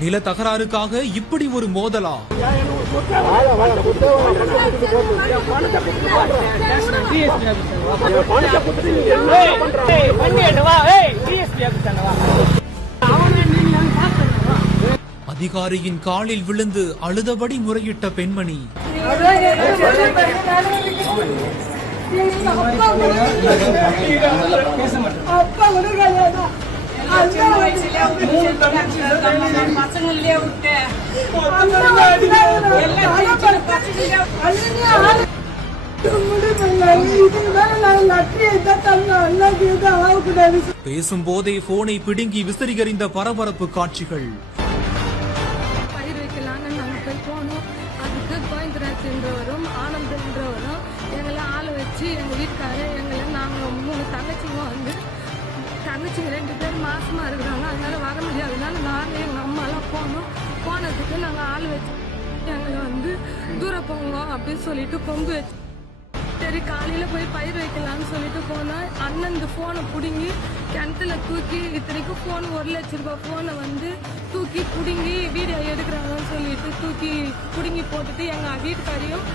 நில தகராறுக்காக இப்படி ஒரு மோதலா? அதிகாரியின் காலில் விழுந்து அழுதபடி முறையிட்ட பெண்மணி. பேசும் போதே போனை பிடுங்கி விசிறியறிந்த பரபரப்பு காட்சிகள். என்றவரும் ஆனந்தன் என்றவரும் எங்களை ஆளை வச்சு எங்கள் வீட்டுக்காரர் எங்களை நாங்கள் 3 தங்கச்சிங்க வந்து தங்கச்சிங்க 2 பேர் மாசமாக இருக்கிறாங்க. அதனால வர முடியாதுனால நாங்கள் எங்கள் அம்மாலாம் போனதுக்கு நாங்கள் ஆள் வச்சு எங்களை வந்து தூரம் போங்க அப்படின்னு சொல்லிட்டு கொம்பு வச்சு சரி காலையில் போய் பயிர் வைக்கலான்னு சொல்லிட்டு போனால் அண்ணன் இந்த ஃபோனை பிடுங்கி கிணத்துல தூக்கி இத்தனைக்கும் ஃபோன் 1 லட்ச ரூபாய் ஃபோனை வந்து தூக்கி பிடுங்கி வீடியோ எடுக்கிறாங்கன்னு சொல்லிட்டு தூக்கி பிடுங்கி போட்டுட்டு எங்கள் வீட்டுக்காரையும்